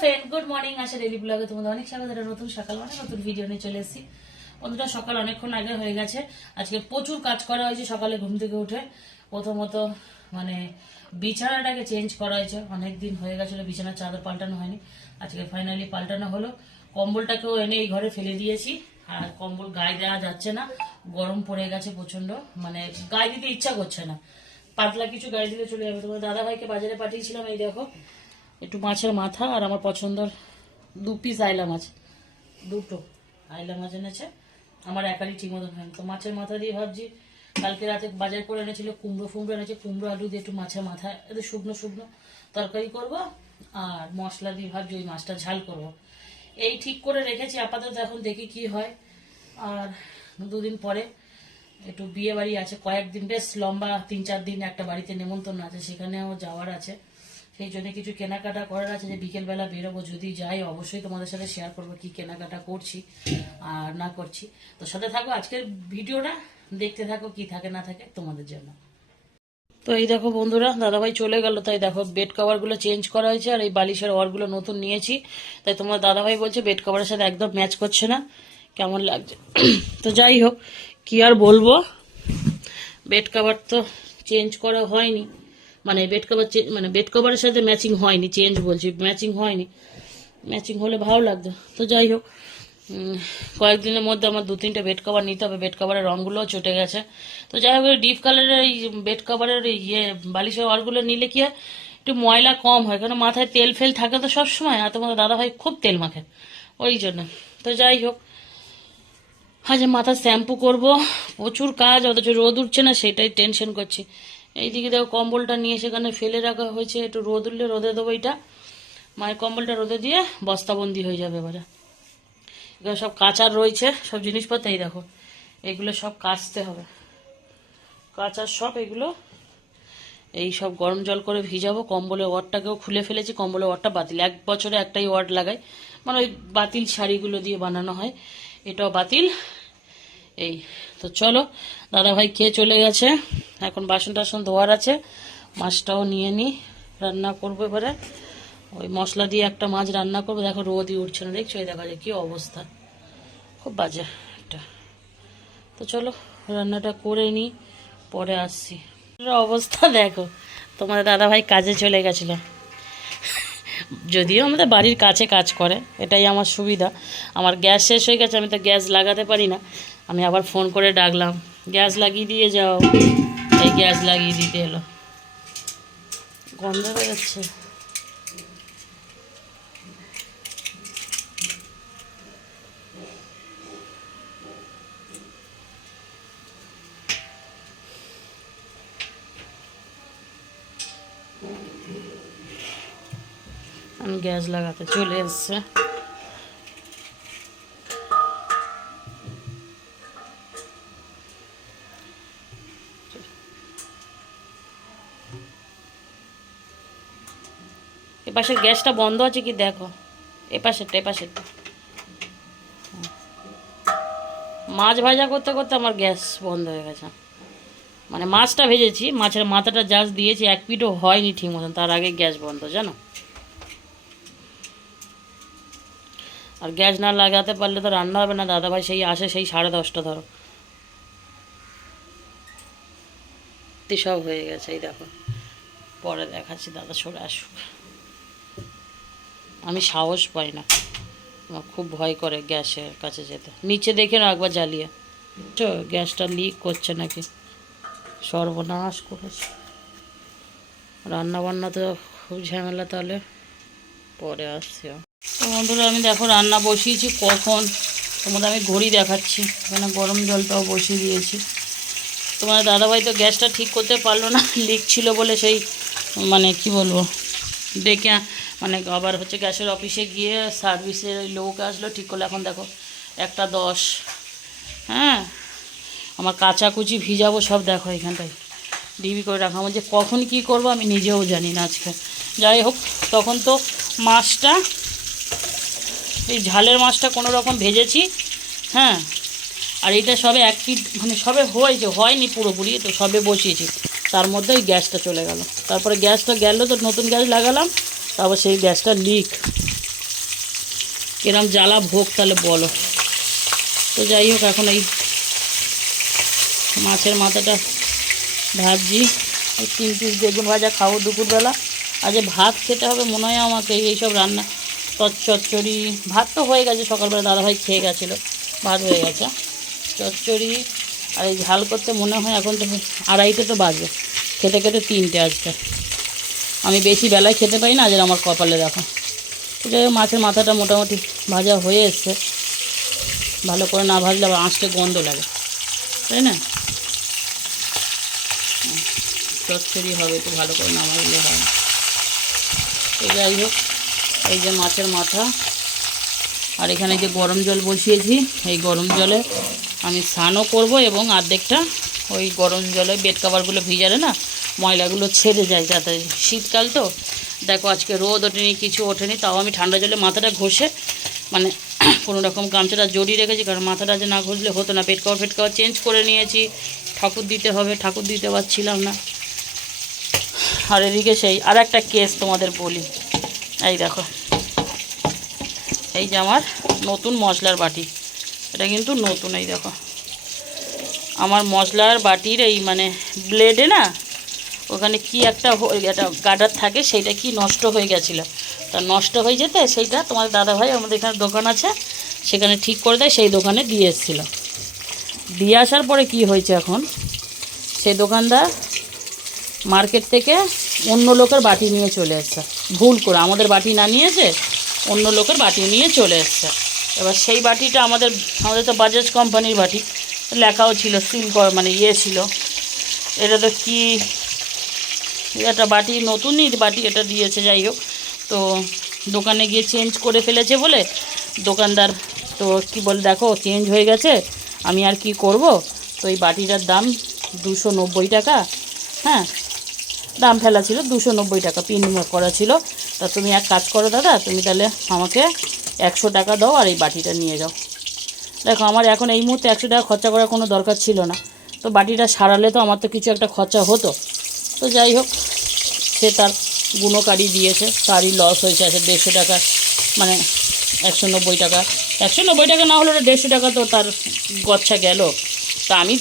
Friend good morning আসে daily ব্লগে তোমাদের অনেক স্বাগত। নতুন সকাল মানে নতুন ভিডিও নিয়ে চলে এসেছি। বন্ধুরা, সকাল অনেকক্ষণ আগে হয়ে গেছে। আজকে প্রচুর কাজ করা হয়েছে সকালে ঘুম থেকে উঠে। প্রথমত মানে বিছানাটাকে চেঞ্জ করা হয়েছে। অনেক দিন হয়ে গেছিল, বিছানার চাদর পাল্টানো হয়নি। আজকে ফাইনালি পাল্টানো হলো। কম্বলটাকেও এনে এই ঘরে ফেলে দিয়েছি। আর কম্বল গায়ে দেওয়া যাচ্ছে না। গরম পড়ে গেছে প্রচণ্ড মানে গায়ে দিতে ইচ্ছা করছে না। পাতলা কিছু গায়ে দিলে চলে যাবে। তোমার দাদা ভাইকে বাজারে পাঠিয়েছিলাম, এই দেখো। একটু মাছের মাথা আর আমার পছন্দের দু পিস আইলা মাছ। দুটো। আইলা মাছ এনেছে। আমার একারই ঠিক মতন হয়নি। তো মাছের মাথা দিয়ে ভাবছি, কালকে রাতে বাজার করে এনেছিল, কুমড়ো ফুমড়ো এনেছে, কুমড়ো আলু দিয়ে একটু মাছের মাথা একটু শুকনো শুকনো তরকারি করব আর মশলা দিয়ে ভাবছি ওই মাছটা ঝাল করব। এই ঠিক করে রেখেছি, আপাতত এখন দেখি কি হয়। আর দুদিন পরে একটু বিয়ে বাড়ি আছে, কয়েকদিন বেশ লম্বা তিন চার দিন একটা বাড়িতে নেমন্তন্ন আছে, সেখানেও যাওয়ার আছে। সেই জন্য কিছু কেনাকাটা করার আছে যে বিকেলবেলা বেরোবো, যদি যাই, অবশ্যই তোমাদের সাথে শেয়ার করব কি কেনাকাটা করছি আর না করছি। তো সাথে থাকো, আজকের ভিডিওটা দেখতে থাকো কি থাকে, না থাকে তোমাদের জন্য। তো এই দেখো বন্ধুরা, দাদাভাই চলে গেল, তাই দেখো বেড কভারগুলো চেঞ্জ করা হয়েছে আর এই বালিশের ওয়ারগুলো নতুন নিয়েছি। তাই তোমার দাদাভাই বলছে বেড কভারের সাথে একদম ম্যাচ করছে না, কেমন লাগছে? তো যাই হোক, কি আর বলব? বেড কভার তো চেঞ্জ করা হয়নি। মানে বেড কভার মানে বেড কভারের সাথে ম্যাচিং হয়নি চেঞ্জ বলছি ম্যাচিং হয়নি। ম্যাচিং হলে ভালো লাগতো। তো যাই হোক কয়েকদিনের মধ্যে আমার দু তিনটে বেড কভার নিতে হবে। বেড কভারের রঙগুলোও চটে গেছে। তো যাই হোক ডিপ কালারের এই বেড কভারের ইয়ে বালিশের ওয়ারগুলো নিলে কি একটু ময়লা কম হয়। কারণ মাথায় তেল ফেল থাকে তো সব সময় আর তোমাদের দাদাভাই খুব তেল মাখে। ওই জন্য। তো যাই হোক, আজ মাথা শ্যাম্পু করব। প্রচুর কাজ, অথচ রোদ উঠছে না, সেটাই টেনশন করছি। এইদিকে দেখো কম্বলটা নিয়ে সেখানে ফেলে রাখা হয়েছে, একটু রোদ উঠলে রোদে দেবো এইটা। মায়ের কম্বলটা রোদে দিয়ে বস্তাবন্দি হয়ে যাবে এবারে। এগুলো সব কাঁচার রয়েছে, সব জিনিসপত্র, এই দেখো, এগুলো সব কাচতে হবে। কাঁচার সব এগুলো, এই সব গরম জল করে ভিজাবো কম্বলের ওয়ারটাকেও খুলে ফেলেছি কম্বলের ওয়ারটা বাতিল। এক বছরে একটাই ওয়ার্ড লাগাই মানে ওই বাতিল শাড়িগুলো দিয়ে বানানো হয়, এটাও বাতিল। এই, তো চলো, দাদা ভাই খেয়ে চলে গেছে। এখন বাসন টাসন ধোয়ার আছে, মাছটাও নিয়ে নিই রান্না করব এবারে। ওই মশলা দিয়ে একটা মাছ রান্না করব, দেখো রোদই উঠছে না, দেখছ? দেখা যায় কি অবস্থা। খুব বাজে একটা তো চলো, রান্নাটা করে নিই পরে আসছি। অবস্থা দেখো, তোমাদের দাদা ভাই কাজে চলে গেছিল। যদিও আমাদের বাড়ির কাছে কাজ করে, এটাই আমার সুবিধা। আমার গ্যাস শেষ হয়ে গেছে, আমি তো গ্যাস লাগাতে পারি না। আমি আবার ফোন করে ডাকলাম, গ্যাস লাগিয়ে দিয়ে যাও। এই গ্যাস লাগিয়ে দিতে এলো। গন্ধ হয়ে আমি গ্যাস লাগাতে চলে এসছে। এপাশের গ্যাসটা বন্ধ আছে কি দেখো। এপাশেরটা এপাশেরটা। মাছ ভাজা করতে করতে আমার গ্যাস বন্ধ হয়ে গেছে। মানে মাছটা ভেজেছি, মাছের মাথাটা জাস্ট দিয়েছি, এক পিঠও হয়নি ঠিক মতন, তার আগে গ্যাস বন্ধ, জানো? আর গ্যাস না লাগাতে পারলে তো রান্না হবে না, দাদাভাই সেই আসে সেই সাড়ে দশটা ধরো। সব হয়ে গেছে, এই দেখো। পরে দেখাচ্ছি, দাদা সরে আসুক। আমি সাহস পাই না। আমার খুব ভয় করে গ্যাসের কাছে যেতে। নিচে দেখে না একবার জ্বালিয়ে। তো গ্যাসটা লিক করছে নাকি? সর্বনাশ করেছে। রান্না বান্না তো খুব ঝামেলা তাহলে। পরে আসছি তো বন্ধুরা, আমি দেখো রান্না বসিয়েছি কখন? তোমাদের আমি ঘড়ি দেখাচ্ছি। এখানে গরম জলটাও বসিয়ে দিয়েছি। তোমার দাদাভাই তো গ্যাসটা ঠিক করতে পারল না। লিক ছিল বলে সেই মানে কি বলব? ডেকে মানে আবার হচ্ছে গ্যাসের অফিসে গিয়ে সার্ভিসের ওই লোক আসলো, ঠিক করল, এখন দেখো একটা দশ হ্যাঁ? আমার কাচাকুচি ভিজাবো সব দেখো এখানটায়। ডিবি করে রাখা। আমার যে কখন কি করব আমি নিজেও জানি না আজকে। যাই হোক, তখন তো মাছটা, এই ঝালের মাছটা কোনো রকম ভেজেছি হ্যাঁ? আর এটা সবে এক মানে সবে হয়েছে, হয়নি পুরোপুরি, তো সবে বসিয়েছি। তার মধ্যে ওই গ্যাসটা চলে গেল। তারপরে গ্যাসটা গেল তো, নতুন গ্যাস লাগালাম। তারপর সেই গ্যাসটা লিক। কিরম জ্বালা ভোগ তাহলে বলো। তো যাই হোক, এখন এই মাছের মাথাটা ভাবছি তিন পিস বেগুন ভাজা খাব দুপুরবেলা। আজ ভাত খেতে হবে মনে হয় আমাকে এইসব রান্না চচ্চড়ি। ভাত তো হয়ে গেছে, সকালবেলা দাদাভাই খেয়ে গেছিল। ভাত হয়ে গেছে। চচ্চড়ি আর এই ঝাল করতে মনে হয় এখন তো আড়াইটে তো বাজবে খেতে খেতে তিনটে আজকে। আমি বেশি বেলায় খেতে পারি না আজ আমার কপালে দেখো। যাই মাছের মাথাটা মোটামুটি ভাজা হয়ে এসছে। ভালো করে না ভাজলে আবার আঁচটে গন্ধ লাগে, তাই না? চচ্চড়ি হবে, একটু ভালো করে না ভাজলে হয়। তো যাই হোক, এই যে মাছের মাথা, আর এখানে যে গরম জল বসিয়েছি, এই গরম জলে আমি স্নানও করব এবং অর্ধেকটা ওই গরম জলে বেড কাভারগুলো ভিজালে না ময়লাগুলো ছেড়ে যায় যাতে শীতকাল তো। দেখো, আজকে রোদ ওঠেনি, কিছু ওঠেনি, তাও আমি ঠান্ডা জলে মাথাটা ঘষে মানে কোনো রকম গামছাটা জড়িয়ে রেখেছি, কারণ মাথাটা যে না ঘষলে হতো না। পেট কাভার ফেট কাভার চেঞ্জ করে নিয়েছি। ঠাকুর দিতে হবে, ঠাকুর দিতে পারছিলাম না। আর এদিকে সেই, আর একটা কেস তোমাদের বলি। এই দেখো, এই যে আমার নতুন মশলার বাটি। এটা কিন্তু নতুন, এই দেখো। আমার মশলার বাটির এই মানে ব্লেডে না ওখানে কি একটা একটা গাডার থাকে, সেইটা কি নষ্ট হয়ে গেছিল। তা নষ্ট হয়ে যেতে সেইটা তোমার দাদা ভাই আমাদের এখানে দোকান আছে, সেখানে ঠিক করে দেয়, সেই দোকানে দিয়ে এসেছিল। দিয়ে আসার পরে কি হয়েছে এখন? সেই দোকানদার মার্কেট থেকে অন্য লোকের বাটি নিয়ে চলে এসছে। ভুল করে, আমাদের বাটি না নিয়েছে, অন্য লোকের বাটি নিয়ে চলে এসছে। এবার সেই বাটিটা আমাদের আমাদের তো বাজাজ কোম্পানির বাটি, লেখাও ছিল সিল মানে ইয়ে ছিল। এটা তো কি এটা বাটি, নতুনই বাটি এটা দিয়েছে, যাই হোক। তো দোকানে গিয়ে চেঞ্জ করে ফেলেছে বলে দোকানদার তো কি বলে, দেখো চেঞ্জ হয়ে গেছে, আমি আর কি করব? তো এই বাটিটার দাম দুশো টাকা হ্যাঁ? দাম ফেলা ছিল দুশো টাকা পিন করা ছিল। তা তুমি এক কাজ করো দাদা, তুমি তাহলে আমাকে একশো টাকা দাও আর এই বাটিটা নিয়ে যাও। দেখো, আমার এখন এই মুহূর্তে একশো টাকা খরচা করার কোনো দরকার ছিল না। তো বাটিটা সারালে তো আমার তো কিছু একটা খরচা হতো। তো যাই হোক, সে তার গুণকারী দিয়েছে, তারই লস হয়েছে আছে দেড়শো টাকা মানে একশো নব্বই টাকা। একশো নব্বই টাকা না হলে দেড়শো টাকা তো তার গচ্ছা গেল। তা আমি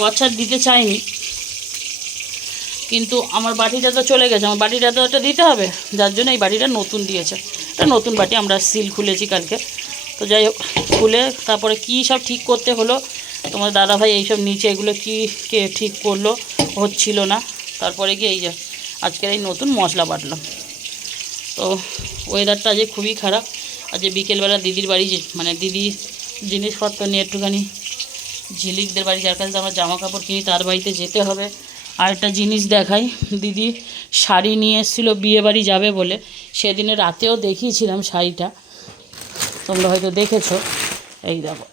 গচ্ছা দিতে চাইনি। কিন্তু আমার বাটিটা তো চলে গেছে, আমার বাটিটা তো একটা দিতে হবে। যার জন্য এই বাটিটা নতুন দিয়েছে। এটা নতুন বাটি আমরা সিল খুলেছি কালকে। তো যাই হোক, খুলে তারপরে কী সব ঠিক করতে হলো? তোমার দাদাভাই এইসব নিচে এগুলো কী কে ঠিক করল? হচ্ছিল না। তারপরে গিয়ে এই যে আজকের এই নতুন মশলা বাটলাম তো ওয়েদারটা আজকে খুবই খারাপ। আজকে বিকেলবেলা দিদির বাড়ি মানে দিদি জিনিসপত্র নিয়ে একটুখানি ঝিলিকদের বাড়ি, যার কাছে আমরা জামা কাপড় কিনি, তার বাড়িতে যেতে হবে। আর একটা জিনিস দেখাই, দিদি শাড়ি নিয়ে এসেছিল, বিয়ে বাড়ি যাবে বলে। সেদিনে রাতেও দেখিয়েছিলাম শাড়িটা। তোমরা হয়তো দেখেছ। এই দেখো,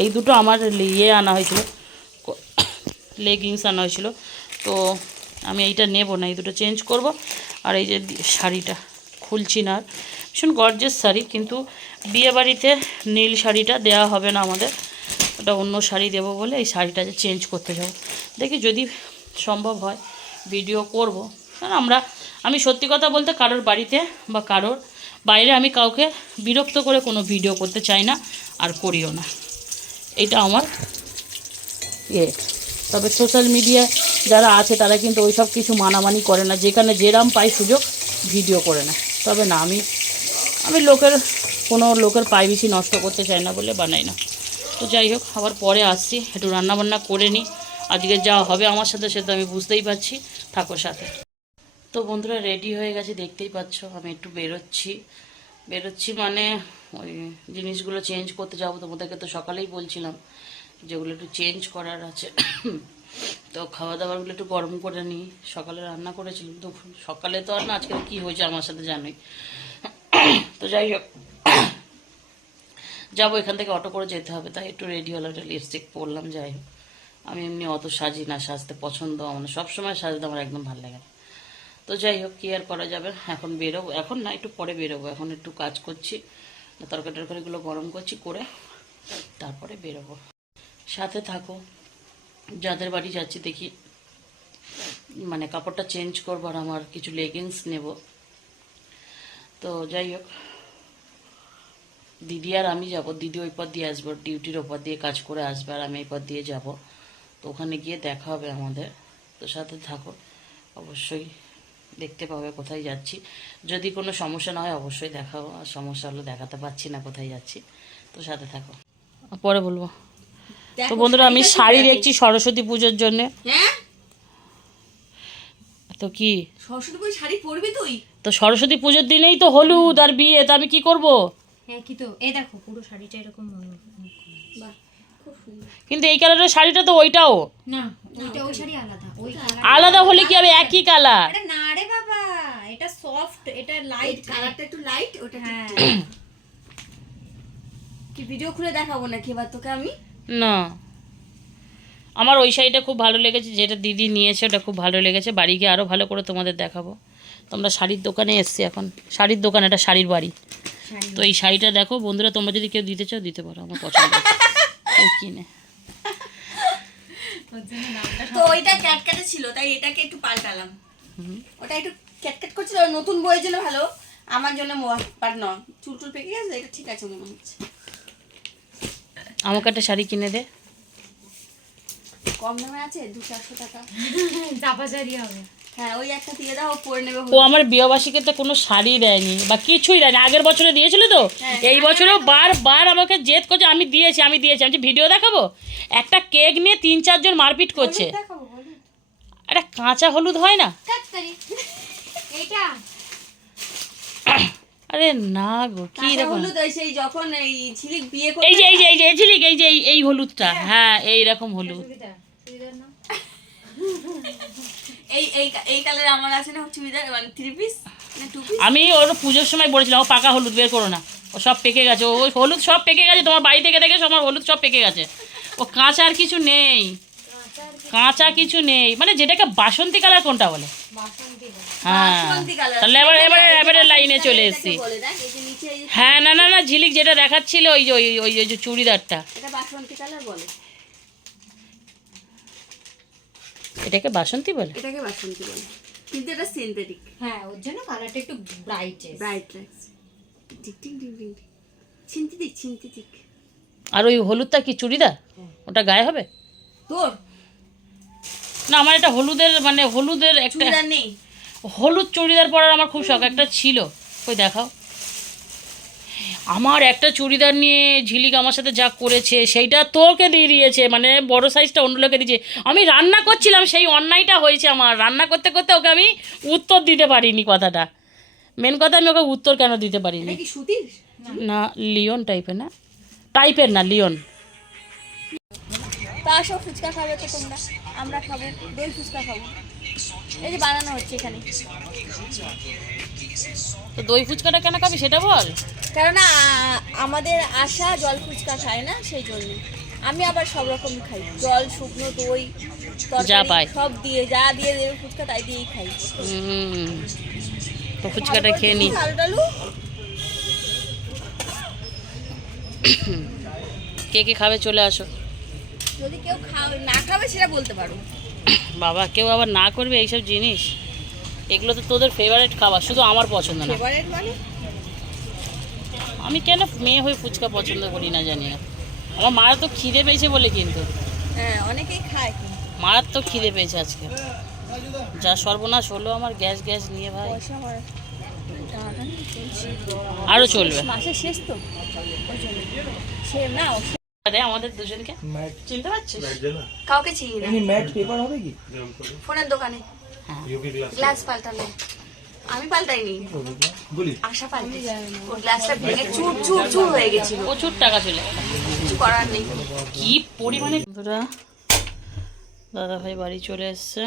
এই দুটো আমার ইয়ে আনা হয়েছিল, লেগিংস আনা হয়েছিল। তো আমি এইটা নেব না, এই দুটো চেঞ্জ করব। আর এই যে শাড়িটা খুলছি না আর। ভীষণ গর্জেস শাড়ি, কিন্তু বিয়েবাড়িতে নীল শাড়িটা দেওয়া হবে না আমাদের। ওটা অন্য শাড়ি দেবো বলে এই শাড়িটা যে চেঞ্জ করতে যাব। দেখি যদি সম্ভব হয় ভিডিও করব। কারণ আমরা, আমি সত্যি কথা বলতে কারোর বাড়িতে বা কারোর বাইরে আমি কাউকে বিরক্ত করে কোনো ভিডিও করতে চাই না আর করিও না। এটা আমার ইয়ে। তবে সোশ্যাল মিডিয়া যারা আছে, তারা কিন্তু ওই সব কিছু মানামানি করে না। যেখানে যেরাম পাই সুযোগ ভিডিও করে না। তবে না, আমি আমি লোকের, কোনো লোকের প্রাইভেসি নষ্ট করতে চাই না বলে বানাই না। তো যাই হোক, আবার পরে আসছি। একটু রান্নাবান্না করে নিই। আজকে যা হবে আমার সাথে সে তো আমি বুঝতেই পারছি। থাকো সাথে। তো বন্ধুরা রেডি হয়ে গেছে, দেখতেই পাচ্ছ, আমি একটু বেরোচ্ছি। বেরোচ্ছি মানে ওই জিনিসগুলো চেঞ্জ করতে যাব, তোমাদেরকে তো সকালেই বলছিলাম। যেগুলো একটু চেঞ্জ করার আছে। তো খাওয়া দাওয়ারগুলো একটু গরম করে নিই সকালে রান্না করেছিলাম। তো সকালে তো আর না, আজকে কি হয়েছে আমার সাথে জানোই। তো যাই হোক, যাব, এখান থেকে অটো করে যেতে হবে। তাই একটু রেডি হলো একটা লিপস্টিক পরলাম, যাই হোক। আমি এমনি অত সাজি না, সাজতে পছন্দ মানে সবসময় সাজতে আমার একদম ভালো লাগে না। তো যাই হোক, কি আর করা যাবে? এখন বেরোবো। এখন না, একটু পরে বেরোবো। এখন একটু কাজ করছি। তরকারি টরকারিগুলো গরম করছি, করে তারপরে বেরোবো। সাথে থাকো। যাদের বাড়ি যাচ্ছি দেখি মানে কাপড়টা চেঞ্জ করব আর আমার কিছু লেগিংস নেব। তো যাই হোক, দিদি আর আমি যাব। দিদি ওই পথ দিয়ে আসব ডিউটির ওপর দিয়ে কাজ করে আসবে আর আমি এই পথ দিয়ে যাব। তো ওখানে গিয়ে দেখা হবে আমাদের। তো সাথে থাকো। অবশ্যই দেখতে পাবে কোথায় যাচ্ছি। যদি কোনো সমস্যা না হয় অবশ্যই দেখাবো আর সমস্যা হলে দেখাতে পারছি না কোথায় যাচ্ছি। তো সাথে থাকো। পরে বলব। তো বন্ধুরা আমি শাড়ি দেখছি সরস্বতী পুজোর জন্য হ্যাঁ? তো কি? সরস্বতী পুজো শাড়ি পরবি তুই? তো সরস্বতী পুজোর দিনেই তো হলুদ আর বিয়ে তো আমি কি করব? হ্যাঁ কি তো? এই দেখো পুরো শাড়িটা এরকম বাহ খুব সুন্দর। কিন্তু এই কালারের শাড়িটা তো ওইটাও। না ওইটা ওই শাড়ি আলাদা আলাদা। হলে কি হবে? একই কালার। না রে বাবা এটা সফট এটা লাইট কালারটা একটু লাইট ওটা হ্যাঁ। কি ভিডিও খুলে দেখাবো নাকি এবার তোকে আমি? না। আমার ওই শাড়িটা খুব ভালো লেগেছে যেটা দিদি নিয়েছে ওটা খুব ভালো লেগেছে। বাড়ি গিয়ে আরও ভালো করে তোমাদের দেখাবো। তোমরা শাড়ির দোকানে এসছি এখন। শাড়ির দোকান এটা শাড়ির বাড়ি। তো এই শাড়িটা দেখো বন্ধুরা তোমরা যদি কেউ দিতে চাও দিতে পারো আমার পছন্দ। কিনে। তো ওইটা ক্যাটক্যাটে ছিল তাই এটাকে একটু পাল্টালাম। ওটা একটু ক্যাটক্যাট করছিল নতুন বইয়ের জন্য ভালো। আমার জন্য বাট নয় চুল টুল পেকে গেছে এটা ঠিক আছে মনে হচ্ছে। আমাকে একটা শাড়ি কিনে দে। কম দামে আছে? দু চারশো টাকা। চাপা শাড়ি হবে। হ্যাঁ ওই একটা দিয়ে দাও ও পরে নেবে ও আমার বিয়েবাসীকে তো কোনো শাড়ি দেয়নি বা কিছুই দেয়নি। আগের বছরে দিয়েছিল তো? হ্যাঁ, এই বছরেও বারবার আমাকে জেদ করছে আমি দিয়েছি আমি দিয়েছি। আমি ভিডিও দেখাবো? একটা কেক নিয়ে তিন চারজন মারপিট করছে। একটা কাঁচা হলুদ হয় না? এইটা? আরে না গো কি রকম হলুদ ওই সেই যখন এই ঝিলিক বিয়ে করে এই যে এই যে এই যে এই ঝিলিক, এই যে এই- এই হলুদটা হ্যাঁ। এই রকম হলুদ। এই এই এই কালার আমার আছে না চুড়িদার মানে থ্রি পিস পিস আমি ওর পুজোর সময় বলেছিলাম ও পাকা হলুদ বের করো না। ও সব পেকে গেছে ও হলুদ সব পেকে গেছে তোমার বাড়ি থেকে দেখে আমার হলুদ সব পেকে গেছে। ও কাঁচা আর কিছু নেই। কাঁচা কিছু নেই। মানে যেটাকে বাসন্তী কালার কোনটা বলে? হ্যাঁ। তাহলে এবার এবারে এবারে লাইনে চলে এসেছি। হ্যাঁ না না না ঝিলিক যেটা দেখাচ্ছিল ওই যে ওই ওই ওই যে চুড়িদারটা। এটা বাসন্তী কালার বলে। এটাকে বাসন্তী বলে? এটাকে বাসন্তী বলে। কিন্তু এটা সিনথেটিক হ্যাঁ ওর জন্য কালারটা একটু ব্রাইট ব্রাইট টিক টিক টিক টিক। সিনথেটিক সিনথেটিক আর ওই হলুদটা কি চুড়িদার? ওটা গায়ে হবে? তোর? না আমার একটা হলুদের মানে হলুদের একটা নেই। হলুদ চুড়িদার পরার আমার খুব শখ একটা ছিল। ওই দেখাও। আমার একটা চুড়িদার নিয়ে ঝিলিক আমার সাথে যা করেছে সেইটা তোকে দিয়ে দিয়েছে মানে বড় সাইজটা অন্য লোকে দিয়েছে। আমি রান্না করছিলাম সেই অন্যায়টা হয়েছে আমার। রান্না করতে করতে ওকে আমি উত্তর দিতে পারিনি কথাটা। মেন কথা আমি ওকে উত্তর কেন দিতে পারিনি? এটা না লিওন টাইপের না? টাইপের না লিওন। সব ফুচকা খাবে তো তোমরা। আমরা খাব দই ফুচকা খাব। এই যে বানানো হচ্ছে এখানে। তো দই ফুচকাটা কেন খাবি সেটা বল। আ- আমাদের আশা জল ফুচকা খায় না সেই জন্য। আমি আবার সব রকম খাই। জল শুকনো দই যা তরকারি পাই। সব দিয়ে যা দিয়ে দেবে ফুচকা তাই দিয়েই খাই। তো ফুচকাটা খেয়ে নি কে কে খাবে চলে আসো। যদি কেউ খাবে না খাবে সেটা বলতে পারো। বাবা কেউ আবার না করবে এইসব জিনিস? এগুলো তো তোদের ফেভারিট খাবার শুধু আমার পছন্দ না। ফেভারিট মানে? আমি কেন মেয়ে হয়ে ফুচকা পছন্দ করি না জানি। না আমার মারা তো খিদে পেয়েছে বলে কিন্তু। হ্যাঁ অনেকেই খায় কিন্তু। মারাত্মক খিদে পেয়েছে আজকে। যা সর্বনাশ হলো আমার গ্যাস গ্যাস নিয়ে ভাই। আরও চলবে। মাসের শেষ তো। সে না আরে আমাদের দুজনকে? চিনতে পারছিস? কাউকে চিনি না। ম্যাট পেপার হবে কি? ফোনের দোকানে। হ্যাঁ। গ্লাস পাল্টানো আমি পাল্টাইনি। বলি। আশা পাল্টে ওর গ্লাসটা ভেঙে চুর চুর চুর হয়ে গেছিল। প্রচুর টাকা চলে কিছু করার নেই। কি পরিমাণে বন্ধুরা দাদা ভাই বাড়ি চলে এসছে।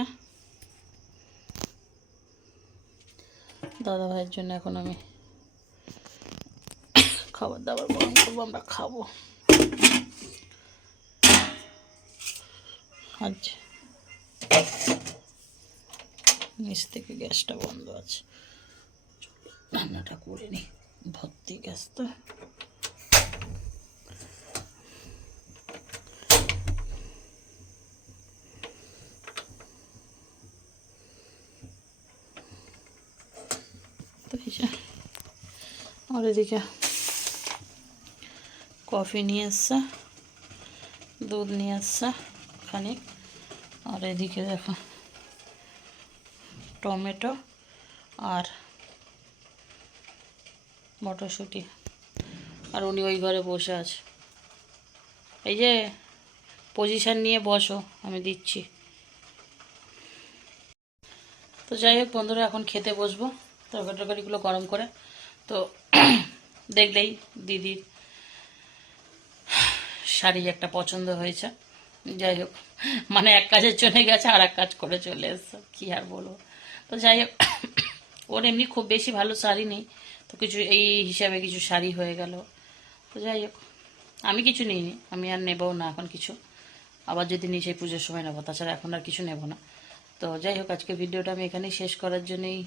দাদা ভাইয়ের জন্য এখন আমি খাবার দাবার গরম করব আমরা খাব। আজ নিচ থেকে গ্যাসটা বন্ধ আছে। রান্নাটা করে নি। ভর্তি গ্যাস তো। এই এদিকে কফি নিয়ে এসছে, দুধ নিয়ে এসছে। খানিক। আর এদিকে দেখো, টমেটো আর মটরশুঁটি। আর উনি ওই ঘরে বসে আছে। এই যে পজিশন নিয়ে বসো, আমি দিচ্ছি। তো যাই হোক বন্ধুরা, এখন খেতে বসবো। তরকারি টরকারিগুলো গরম করে। তো দেখলেই দিদির শাড়ি একটা পছন্দ হয়েছে। যাই হোক মানে এক কাজের চলে গেছে আর এক কাজ করে চলে এসছে, কী আর বলব? তো যাই হোক, ওর এমনি খুব বেশি ভালো শাড়ি নেই, তো কিছু এই হিসাবে কিছু শাড়ি হয়ে গেল। তো যাই হোক, আমি কিছু নিইনি, আমি আর নেবও না এখন কিছু। আবার যদি নিই সেই পুজোর সময় নেব, তাছাড়া এখন আর কিছু নেব না। তো যাই হোক আজকে ভিডিওটা আমি এখানেই শেষ করার জন্যই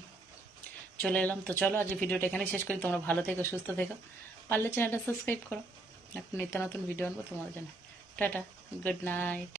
চলে এলাম। তো চলো আজ ভিডিওটা এখানেই শেষ করি। তোমরা ভালো থেকো, সুস্থ থেকো। পারলে চ্যানেলটা সাবস্ক্রাইব করো। একটা নিত্য নতুন ভিডিও আনব তোমার জন্য। টাটা। Good night